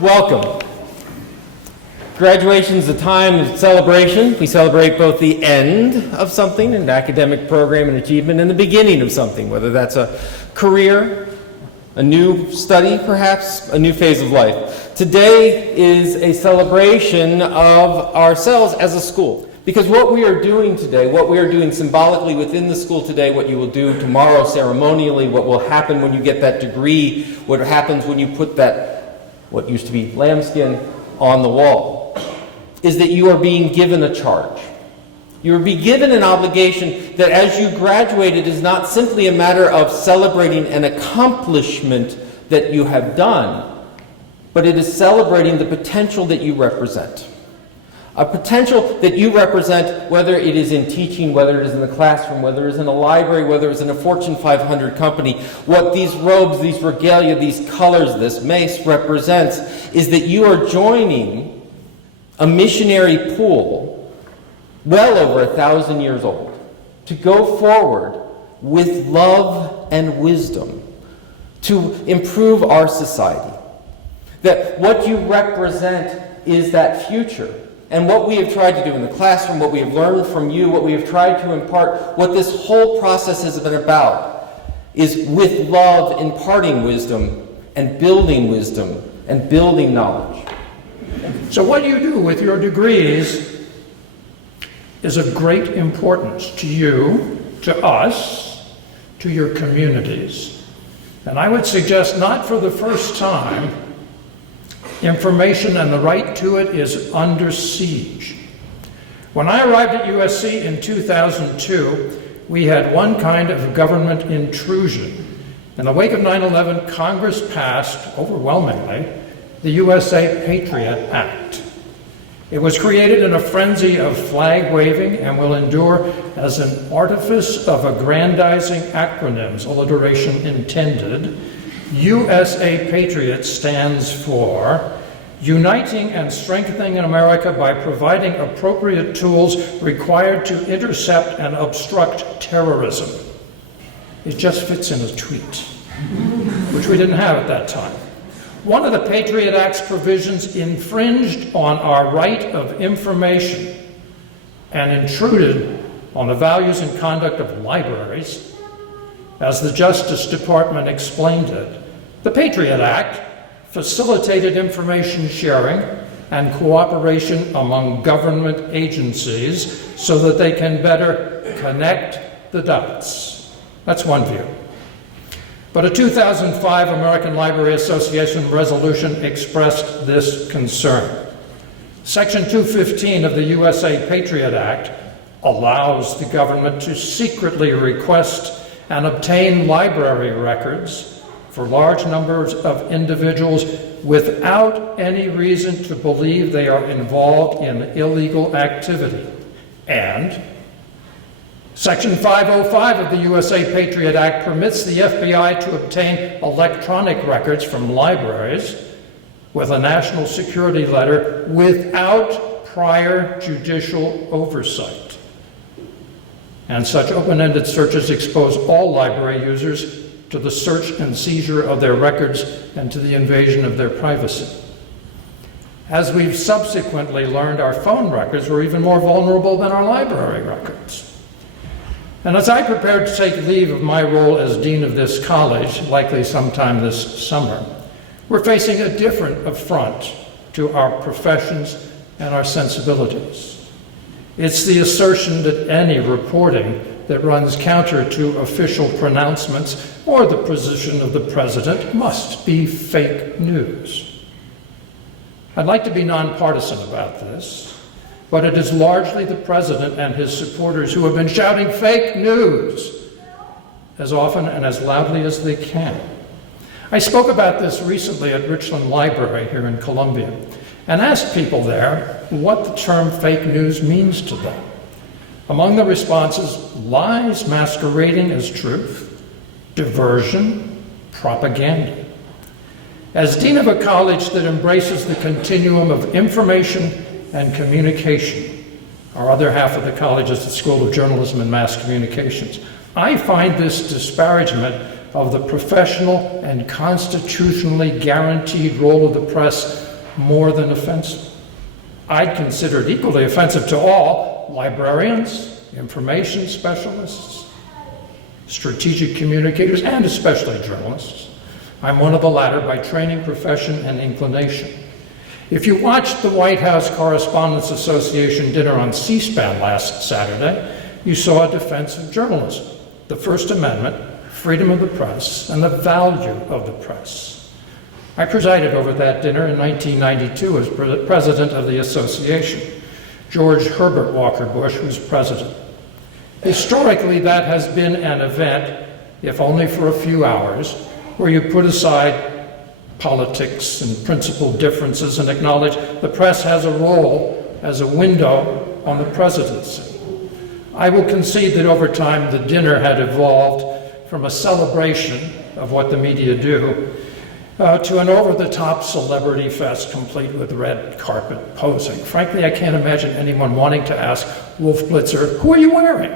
Welcome. Graduation is a time of celebration. We celebrate both the end of something, an academic program and achievement, and the beginning of something, whether that's a career, a new study, perhaps, a new phase of life. Today is a celebration of ourselves as a school. Because what we are doing today, what we are doing symbolically within the school today, what you will do tomorrow ceremonially, what will happen when you get that degree, what happens when you put that, what used to be lambskin, on the wall, is that you are being given a charge. You are being given an obligation that as you graduate, it is not simply a matter of celebrating an accomplishment that you have done, but it is celebrating the potential that you represent. A potential that you represent, whether it is in teaching, whether it is in the classroom, whether it is in a library, whether it is in a Fortune 500 company. What these robes, these regalia, these colors, this mace represents is that you are joining a missionary pool well over 1,000 years old to go forward with love and wisdom to improve our society. That what you represent is that future. And what we have tried to do in the classroom, what we have learned from you, what we have tried to impart, what this whole process has been about, is with love imparting wisdom and building knowledge. So what you do with your degrees is of great importance to you, to us, to your communities. And I would suggest not for the first time, information and the right to it is under siege. When I arrived at USC in 2002, we had one kind of government intrusion. In the wake of 9/11, Congress passed, overwhelmingly, the USA Patriot Act. It was created in a frenzy of flag waving and will endure as an artifice of aggrandizing acronyms, alliteration intended. USA Patriot stands for Uniting and Strengthening America by Providing Appropriate Tools Required to Intercept and Obstruct Terrorism. It just fits in a tweet, which we didn't have at that time. One of the Patriot Act's provisions infringed on our right of information and intruded on the values and conduct of libraries. As the Justice Department explained it, the Patriot Act facilitated information sharing and cooperation among government agencies so that they can better connect the dots. That's one view. But a 2005 American Library Association resolution expressed this concern. Section 215 of the USA Patriot Act allows the government to secretly request and obtain library records for large numbers of individuals without any reason to believe they are involved in illegal activity. And Section 505 of the USA Patriot Act permits the FBI to obtain electronic records from libraries with a national security letter without prior judicial oversight. And such open-ended searches expose all library users to the search and seizure of their records and to the invasion of their privacy. As we've subsequently learned, our phone records were even more vulnerable than our library records. And as I prepared to take leave of my role as dean of this college, likely sometime this summer, we're facing a different affront to our professions and our sensibilities. It's the assertion that any reporting that runs counter to official pronouncements or the position of the president must be fake news. I'd like to be nonpartisan about this, but it is largely the president and his supporters who have been shouting fake news as often and as loudly as they can. I spoke about this recently at Richland Library here in Columbia and asked people there what the term fake news means to them. Among the responses, lies masquerading as truth, diversion, propaganda. As dean of a college that embraces the continuum of information and communication, our other half of the college is the School of Journalism and Mass Communications, I find this disparagement of the professional and constitutionally guaranteed role of the press more than offensive. I'd consider it equally offensive to all librarians, information specialists, strategic communicators, and especially journalists. I'm one of the latter by training, profession, and inclination. If you watched the White House Correspondents Association dinner on C-SPAN last Saturday, you saw a defense of journalism, the First Amendment, freedom of the press, and the value of the press. I presided over that dinner in 1992 as president of the association. George Herbert Walker Bush was president. Historically, that has been an event, if only for a few hours, where you put aside politics and principled differences and acknowledge the press has a role as a window on the presidency. I will concede that over time the dinner had evolved from a celebration of what the media do to an over-the-top celebrity fest complete with red carpet posing. Frankly, I can't imagine anyone wanting to ask Wolf Blitzer, "Who are you wearing?"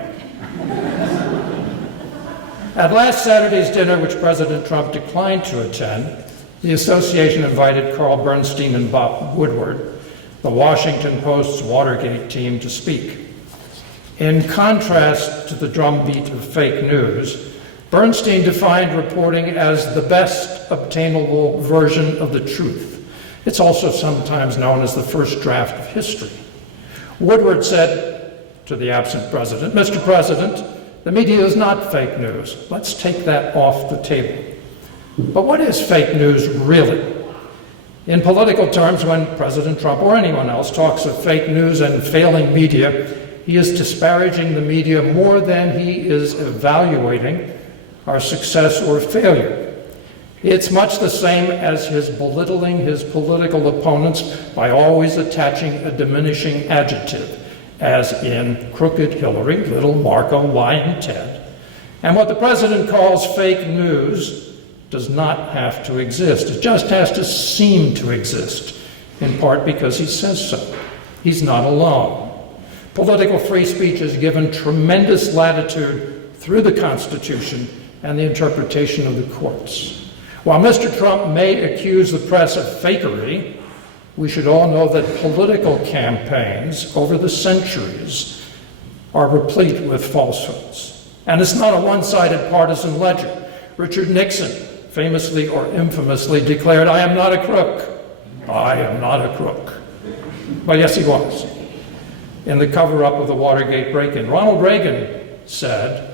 At last Saturday's dinner, which President Trump declined to attend, the association invited Carl Bernstein and Bob Woodward, the Washington Post's Watergate team, to speak. In contrast to the drumbeat of fake news, Bernstein defined reporting as the best obtainable version of the truth. It's also sometimes known as the first draft of history. Woodward said to the absent president, "Mr. President, the media is not fake news. Let's take that off the table." But what is fake news really? In political terms, when President Trump or anyone else talks of fake news and failing media, he is disparaging the media more than he is evaluating our success or failure. It's much the same as his belittling his political opponents by always attaching a diminishing adjective, as in crooked Hillary, little Marco, lying Ted. And what the president calls fake news does not have to exist. It just has to seem to exist, in part because he says so. He's not alone. Political free speech is given tremendous latitude through the Constitution and the interpretation of the courts. While Mr. Trump may accuse the press of fakery, we should all know that political campaigns over the centuries are replete with falsehoods. And it's not a one-sided partisan ledger. Richard Nixon famously or infamously declared, "I am not a crook. I am not a crook." But yes, he was. In the cover-up of the Watergate break-in, Ronald Reagan said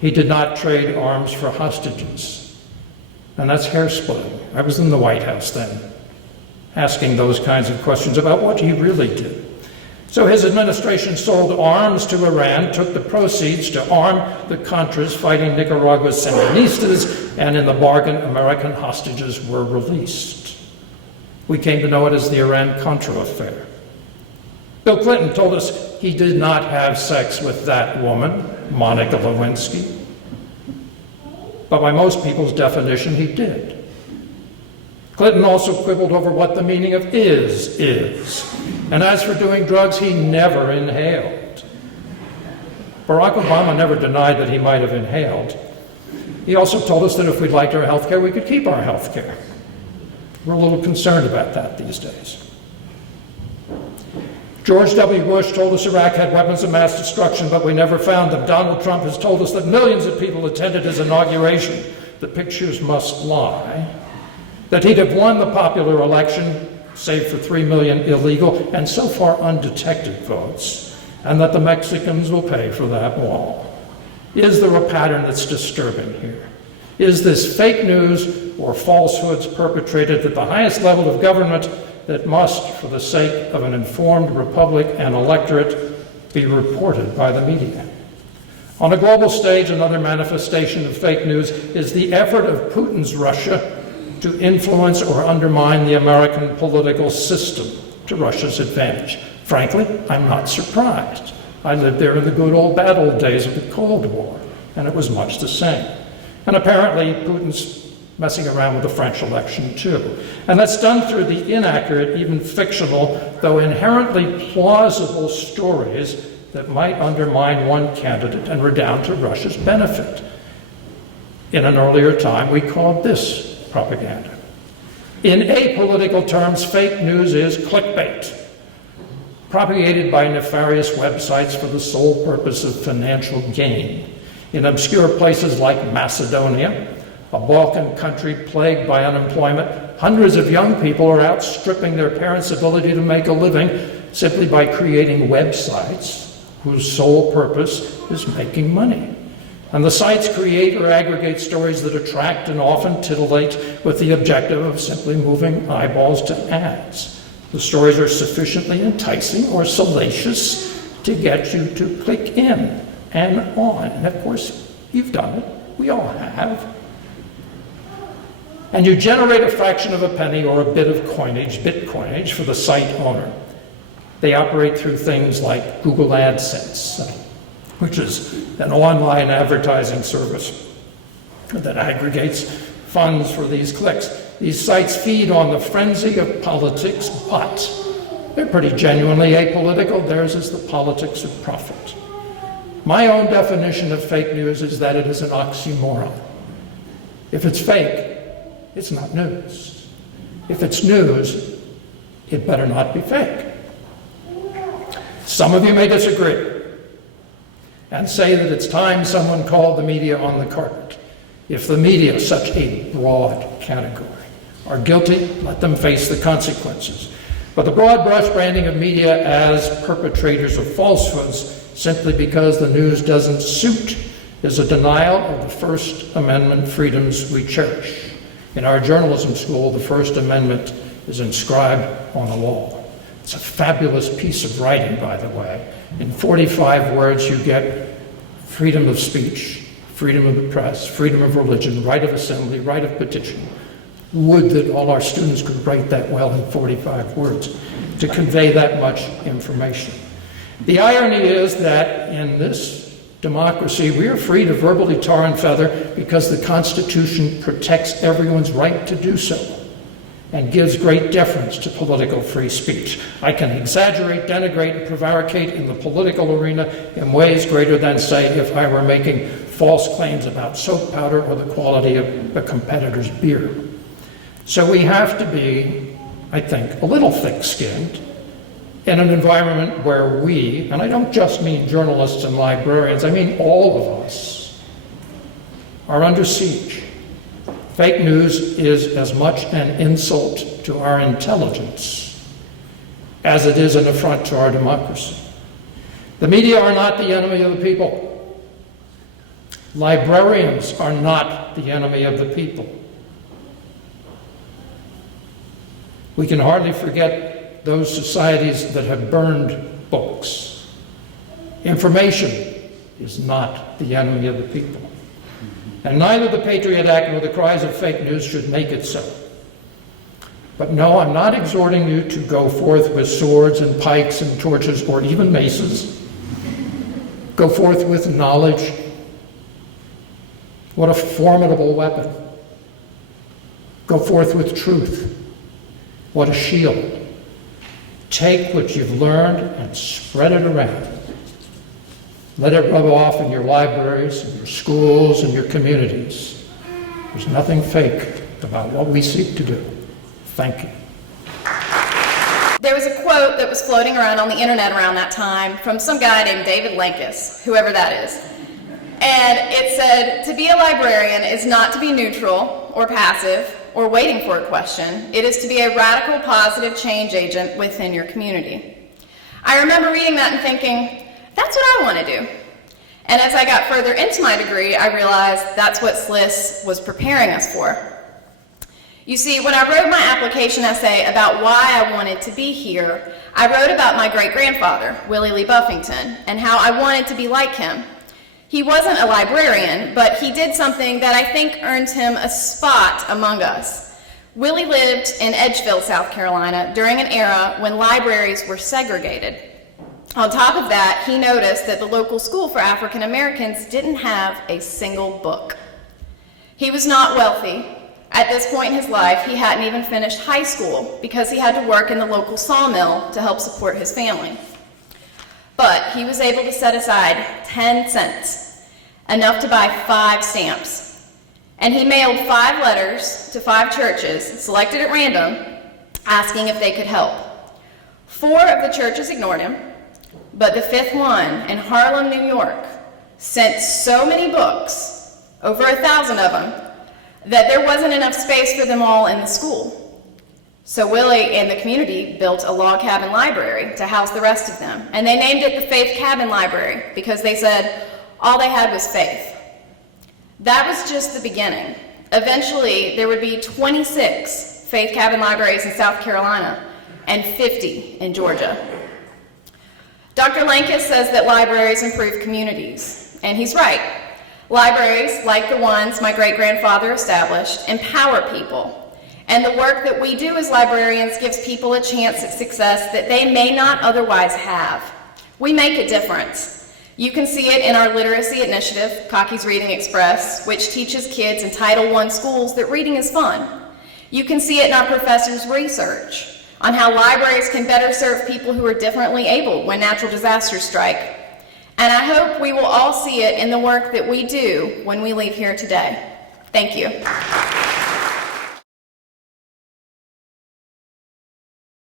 he did not trade arms for hostages. And that's hair-splitting. I was in the White House then, asking those kinds of questions about what he really did. So his administration sold arms to Iran, took the proceeds to arm the Contras fighting Nicaragua's Sandinistas, and in the bargain, American hostages were released. We came to know it as the Iran-Contra affair. Bill Clinton told us he did not have sex with that woman, Monica Lewinsky. But by most people's definition, he did. Clinton also quibbled over what the meaning of is. And as for doing drugs, he never inhaled. Barack Obama never denied that he might have inhaled. He also told us that if we liked our health care, we could keep our health care. We're a little concerned about that these days. George W. Bush told us Iraq had weapons of mass destruction, but we never found them. Donald Trump has told us that millions of people attended his inauguration. The pictures must lie. That he'd have won the popular election, save for 3 million illegal and so far undetected votes, and that the Mexicans will pay for that wall. Is there a pattern that's disturbing here? Is this fake news or falsehoods perpetrated at the highest level of government that must, for the sake of an informed republic and electorate, be reported by the media? On a global stage, another manifestation of fake news is the effort of Putin's Russia to influence or undermine the American political system to Russia's advantage. Frankly, I'm not surprised. I lived there in the good old bad old days of the Cold War, and it was much the same. And apparently, Putin's messing around with the French election too. And that's done through the inaccurate, even fictional, though inherently plausible stories that might undermine one candidate and redound to Russia's benefit. In an earlier time, we called this propaganda. In apolitical terms, fake news is clickbait, propagated by nefarious websites for the sole purpose of financial gain. In obscure places like Macedonia, a Balkan country plagued by unemployment, hundreds of young people are outstripping their parents' ability to make a living simply by creating websites whose sole purpose is making money. And the sites create or aggregate stories that attract and often titillate with the objective of simply moving eyeballs to ads. The stories are sufficiently enticing or salacious to get you to click in and on. And of course, you've done it. We all have. And you generate a fraction of a penny or a bit of coinage, bitcoinage, for the site owner. They operate through things like Google AdSense, which is an online advertising service that aggregates funds for these clicks. These sites feed on the frenzy of politics, but they're pretty genuinely apolitical. Theirs is the politics of profit. My own definition of fake news is that it is an oxymoron. If it's fake, it's not news. If it's news, it better not be fake. Some of you may disagree and say that it's time someone called the media on the carpet. If the media, such a broad category, are guilty, let them face the consequences. But the broad brush branding of media as perpetrators of falsehoods simply because the news doesn't suit is a denial of the First Amendment freedoms we cherish. In our journalism school, the First Amendment is inscribed on the wall. It's a fabulous piece of writing, by the way. In 45 words, you get freedom of speech, freedom of the press, freedom of religion, right of assembly, right of petition. Would that all our students could write that well in 45 words to convey that much information. The irony is that in this democracy, we are free to verbally tar and feather because the Constitution protects everyone's right to do so and gives great deference to political free speech. I can exaggerate, denigrate, and prevaricate in the political arena in ways greater than, say, if I were making false claims about soap powder or the quality of a competitor's beer. So we have to be, I think, a little thick-skinned in an environment where we, and I don't just mean journalists and librarians, I mean all of us, are under siege. Fake news is as much an insult to our intelligence as it is an affront to our democracy. The media are not the enemy of the people. Librarians are not the enemy of the people. We can hardly forget those societies that have burned books. Information is not the enemy of the people. And neither the Patriot Act nor the cries of fake news should make it so. But no, I'm not exhorting you to go forth with swords and pikes and torches or even maces. Go forth with knowledge. What a formidable weapon. Go forth with truth. What a shield. Take what you've learned and spread it around. Let it rub off in your libraries, in your schools, and your communities. There's nothing fake about what we seek to do. Thank you. There was a quote that was floating around on the internet around that time from some guy named David Lankes, whoever that is. And it said, "To be a librarian is not to be neutral or passive or waiting for a question. It is to be a radical positive change agent within your community." I remember reading that and thinking, that's what I want to do. And as I got further into my degree, I realized that's what SLIS was preparing us for. You see, when I wrote my application essay about why I wanted to be here, I wrote about my great-grandfather, Willie Lee Buffington, and how I wanted to be like him. He wasn't a librarian, but he did something that I think earned him a spot among us. Willie lived in Edgeville, South Carolina, during an era when libraries were segregated. On top of that, he noticed that the local school for African Americans didn't have a single book. He was not wealthy. At this point in his life, he hadn't even finished high school because he had to work in the local sawmill to help support his family. But he was able to set aside 10 cents, enough to buy 5 stamps. And he mailed 5 letters to 5 churches, selected at random, asking if they could help. 4 of the churches ignored him, but the 5th one in Harlem, New York, sent so many books, over 1,000 of them, that there wasn't enough space for them all in the school. So Willie and the community built a log cabin library to house the rest of them. And they named it the Faith Cabin Library because they said all they had was faith. That was just the beginning. Eventually, there would be 26 Faith Cabin Libraries in South Carolina and 50 in Georgia. Dr. Lankes says that libraries improve communities, and he's right. Libraries, like the ones my great-grandfather established, empower people. And the work that we do as librarians gives people a chance at success that they may not otherwise have. We make a difference. You can see it in our literacy initiative, Cocky's Reading Express, which teaches kids in Title I schools that reading is fun. You can see it in our professors' research on how libraries can better serve people who are differently abled when natural disasters strike. And I hope we will all see it in the work that we do when we leave here today. Thank you.